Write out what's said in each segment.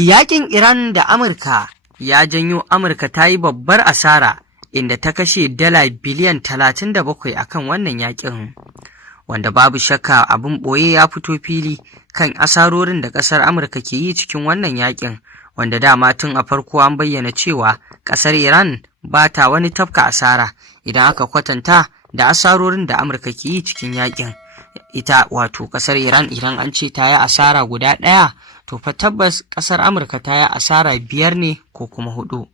Yaƙin Iran da Amurka ya janyo Amurka ta yi babbar asara inda ta kashe dala biliyan 37 akan wannan yaƙin, wanda babu shakka abin ɓoye ya fito fili kan asarorin da ƙasar Amurka ke yi cikin wannan yaƙin, wanda dama tun a farko an bayyana cewa ƙasar Iran ba ta wani tafka asara idan aka kwatanta da asarorin da Amurka ke yi cikin yaƙin. Ita wato ƙasar Iran idan an ce ta yi asara guda ɗaya, to fa tabbas ƙasar Amurka ta yi asara 5 ne ko kuma 4,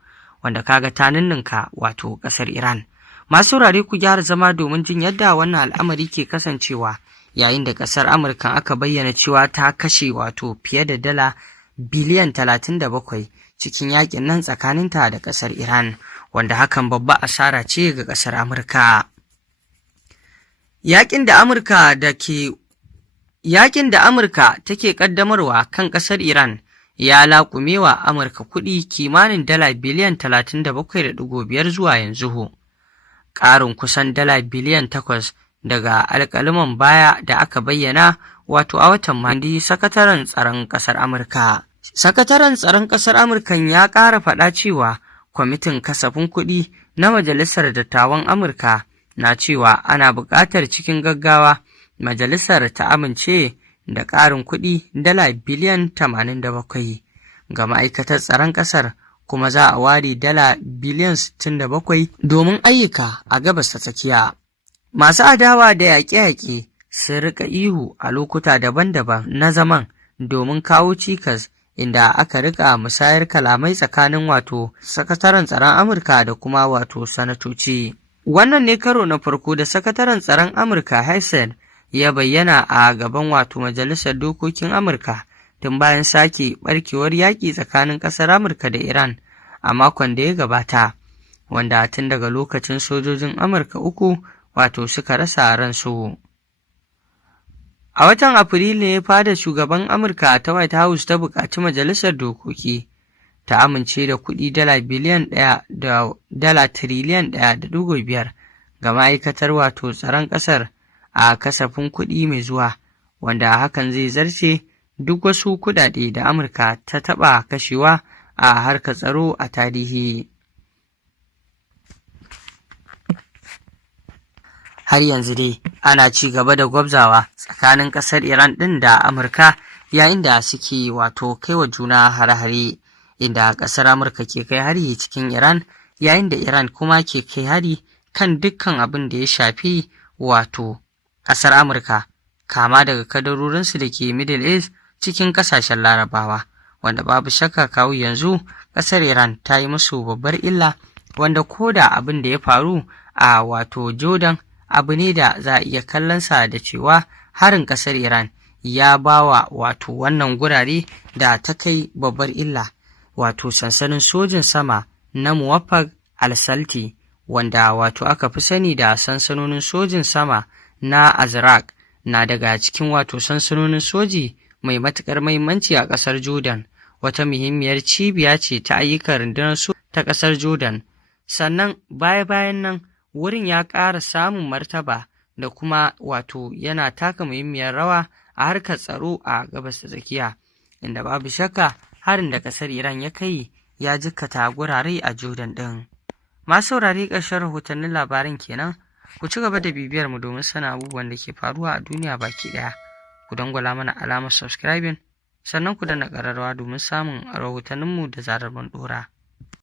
wanda kaga ta ninninka wato ƙasar Iran. Masu saurare ku gyara zama domin jin yadda wannan al'amari ke kasancewa yayin da ƙasar Amurka aka bayyana cewa ta kashe wato fiye da dala biliyan 37 cikin yakin nan tsakaninta da ƙasar Iran, wanda hakan babba asara ce ga ƙasar Amurka. Yakin da Amurka take ƙaddamarwa kan ƙasar Iran ya laƙume wa Amurka kuɗi kimanin dala biliyan 37.5 zuwa yanzu, ƙarin kusan dala biliyan 8 daga alƙaluman baya da aka bayyana wato a watan Mandi. Sakataren tsaron ƙasar Amurka. Sakataren tsaron ƙasar Amurkan ya ƙara faɗa cewa kwamitin kasafin kuɗi na Majalisar Dattawan Amurka na cewa ana buƙatar cikin gaggawa majalisar ta amince da ƙarin kuɗi dala biliyan 87 ga ma'aikatar tsaron ƙasar, kuma za a ware dala biliyan 67 domin ayyuka a gabas ta tsakiya. Masu adawa da yaƙe-yaƙe sun rika ihu a lokuta daban-daban na zaman domin kawo cikas, inda aka rika musayar kalamai tsakanin wato sakataren tsaron Amurka da kuma wato sanatoci. Wannan ne karo na farko da sakataren tsaron Amurka Haysen ya bayyana a gaban wato Majalisar Dokokin Amurka tun bayan sake barkewar yaƙi tsakanin ƙasar Amurka da Iran a makon da ya gabata, wanda tun daga lokacin sojojin Amurka 3 wato suka rasa ransu. A watan Afrilu ne fadar shugaban Amurka ta White House ta buƙaci Majalisar Dokoki ta amince da kuɗi dala biliyan 1 da dala tiriliyan 1.5 ga ma'aikatar wato tsaron ƙasar a kasafin kuɗi mai zuwa, wanda hakan zai zarce duk wasu kuɗaɗe da Amurka ta taɓa kashewa a harkar tsaro a tarihi. Har yanzu dai ana ci gaba da gwabzawa tsakanin ƙasar Iran ɗin da Amurka yayin da suke wato kaiwa juna hare-hare, inda ƙasar Amurka ke kai hari cikin Iran yayin da Iran kuma ke kai hari kan dukkan abin da ya shafi wato ƙasar Amurka, kama daga kadarorinsu da ke Middle East cikin ƙasashen Larabawa, wanda babu shakka kawo yanzu ƙasar Iran ta yi musu babbar illa, wanda ko da abin da ya faru a wato Jordan abu ne da za a iya kallonsa da cewa harin ƙasar Iran ya bawa wato wannan gurare da ta kai babbar illa, wato sansanin sojin sama na Muwaffaq al-Salti, wanda wato aka fi sani da sansanonin sojin sama na Azraq, na daga cikin wato sansanonin soji mai matuƙar muhimmanci a ƙasar Jordan, wata muhimmiyar cibiya ce ta ayyukan rundunar soja ta ƙasar Jordan. Sannan baya-bayan nan wurin ya ƙara samun martaba da kuma wato yana taka muhimmiyar rawa a harkar tsaro a gabas ta tsakiya, inda babu shakka harin da ƙasar Iran ya kai ya jikkata gurare a Jordan ɗin. Masu saurare, ƙarshen rahotannin labaran kenan. Ku ci gaba da bibiyar mu domin sanin abubuwan da ke faruwa a duniya baki ɗaya. Ku dangwala mana alamar subscribing, sannan ku danna ƙararrawa domin samun rahotanninmu da zarar mun ɗora.